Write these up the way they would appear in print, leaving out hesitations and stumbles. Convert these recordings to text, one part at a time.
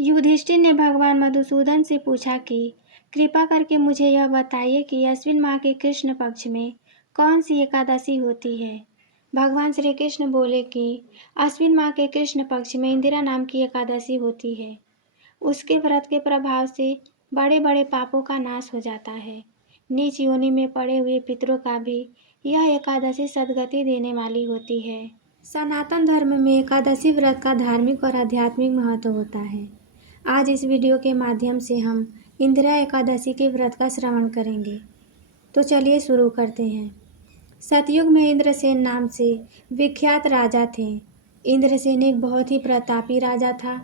युधिष्ठिर ने भगवान मधुसूदन से पूछा कि कृपा करके मुझे यह बताइए कि अश्विन माह के कृष्ण पक्ष में कौन सी एकादशी होती है। भगवान श्री कृष्ण बोले कि अश्विन माह के कृष्ण पक्ष में इंदिरा नाम की एकादशी होती है। उसके व्रत के प्रभाव से बड़े बड़े पापों का नाश हो जाता है। नीच योनि में पड़े हुए पितरों का भी यह एकादशी सद्गति देने वाली होती है। सनातन धर्म में एकादशी व्रत का धार्मिक और आध्यात्मिक महत्व होता है। आज इस वीडियो के माध्यम से हम इंदिरा एकादशी के व्रत का श्रवण करेंगे। तो चलिए शुरू करते हैं। सतयुग में इंद्रसेन नाम से विख्यात राजा थे। इंद्रसेन एक बहुत ही प्रतापी राजा था।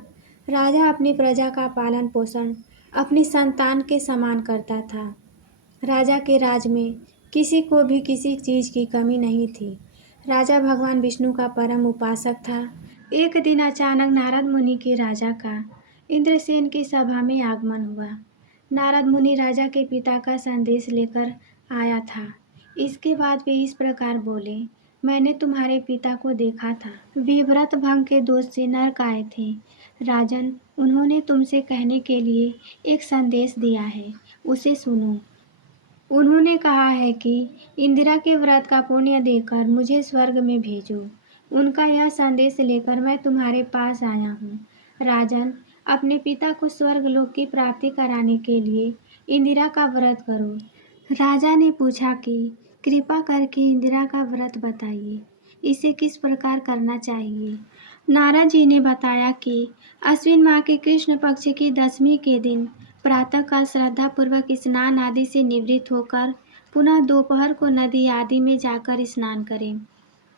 राजा अपनी प्रजा का पालन पोषण अपनी संतान के समान करता था। राजा के राज में किसी को भी किसी चीज की कमी नहीं थी। राजा भगवान विष्णु का परम उपासक था। एक दिन अचानक नारद मुनि के राजा का इंद्रसेन की सभा में आगमन हुआ। नारद मुनि राजा के पिता का संदेश लेकर आया था। इसके बाद वे इस प्रकार बोले, मैंने तुम्हारे पिता को देखा था। वे व्रत भंग के दोष से नरक आए थे। राजन, उन्होंने तुमसे कहने के लिए एक संदेश दिया है, उसे सुनो। उन्होंने कहा है कि इंदिरा के व्रत का पुण्य देकर मुझे स्वर्ग में भेजो। उनका यह संदेश लेकर मैं तुम्हारे पास आया हूँ। राजन, अपने पिता को स्वर्ग लोक की प्राप्ति कराने के लिए इंदिरा का व्रत करो। राजा ने पूछा कि कृपा करके इंदिरा का व्रत बताइए, इसे किस प्रकार करना चाहिए। नारद जी ने बताया कि अश्विन माह के कृष्ण पक्ष की दशमी के दिन प्रातःकाल श्रद्धा पूर्वक स्नान आदि से निवृत्त होकर पुनः दोपहर को नदी आदि में जाकर स्नान करें।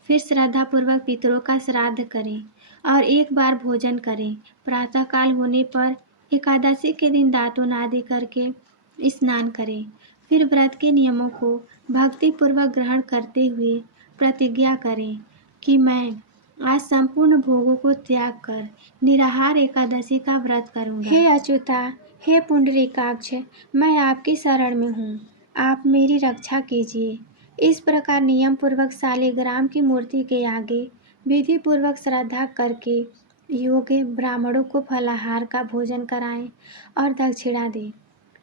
फिर श्रद्धा पूर्वक पितरों का श्राद्ध करें और एक बार भोजन करें। प्रातःकाल होने पर एकादशी के दिन दातून आदि करके स्नान करें। फिर व्रत के नियमों को भक्ति पूर्वक ग्रहण करते हुए प्रतिज्ञा करें कि मैं आज संपूर्ण भोगों को त्याग कर निराहार एकादशी का व्रत करूंगा। हे अच्युता, हे पुंडरीकाक्ष, मैं आपकी शरण में हूँ, आप मेरी रक्षा कीजिए। इस प्रकार नियम पूर्वक शालिग्राम की मूर्ति के आगे विधि पूर्वक श्रद्धा करके योग्य ब्राह्मणों को फलाहार का भोजन कराएं और दक्षिणा दें।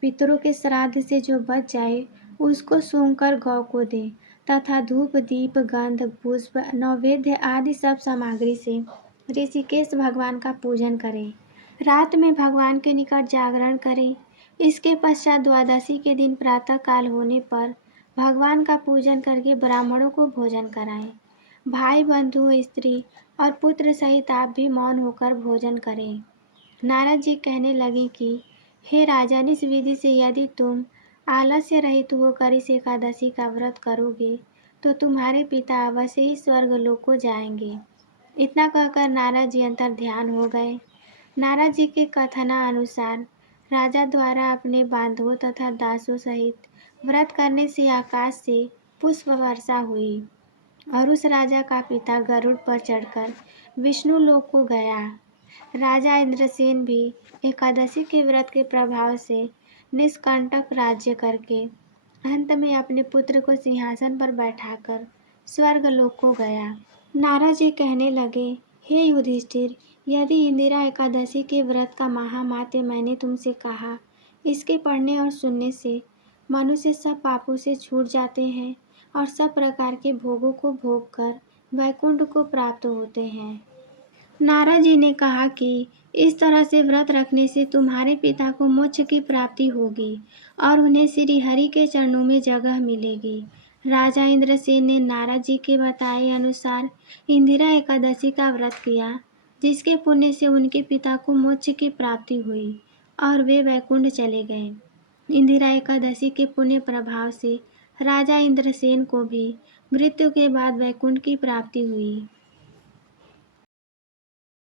पितरों के श्राद्ध से जो बच जाए उसको सूंघकर गौ को दें तथा धूप दीप गंध पुष्प नैवेद्य आदि सब सामग्री से ऋषिकेश भगवान का पूजन करें। रात में भगवान के निकट जागरण करें। इसके पश्चात द्वादशी के दिन प्रातः काल होने पर भगवान का पूजन करके ब्राह्मणों को भोजन कराएं। भाई बंधु स्त्री और पुत्र सहित आप भी मौन होकर भोजन करें। नारद जी कहने लगे कि हे राजन, इस विधि से यदि तुम आलस्य रहित होकर इस एकादशी का व्रत करोगे तो तुम्हारे पिता अवश्य ही स्वर्ग लोक को जाएंगे। इतना कहकर नारद जी अंतर ध्यान हो गए। नारद जी के कथनानुसार राजा द्वारा अपने बांधवों तथा दासों सहित व्रत करने से आकाश से पुष्प वर्षा हुई और उस राजा का पिता गरुड़ पर चढ़कर विष्णु लोक को गया। राजा इंद्रसेन भी एकादशी के व्रत के प्रभाव से निष्कंटक राज्य करके अंत में अपने पुत्र को सिंहासन पर बैठाकर स्वर्ग लोक को गया। नारद जी कहने लगे, हे युधिष्ठिर, यदि इंदिरा एकादशी के व्रत का महात्म्य मैंने तुमसे कहा, इसके पढ़ने और सुनने से मनुष्य सब पापों से छूट जाते हैं और सब प्रकार के भोगों को भोग कर वैकुंठ को प्राप्त होते हैं। नारद जी ने कहा कि इस तरह से व्रत रखने से तुम्हारे पिता को मोक्ष की प्राप्ति होगी और उन्हें श्री हरि के चरणों में जगह मिलेगी। राजा इंद्रसेन ने नारद जी के बताए अनुसार इंदिरा एकादशी का व्रत किया, जिसके पुण्य से उनके पिता को मोक्ष की प्राप्ति हुई और वे वैकुंठ चले गए। इंदिरा एकादशी के पुण्य प्रभाव से राजा इंद्रसेन को भी मृत्यु के बाद वैकुंठ की प्राप्ति हुई।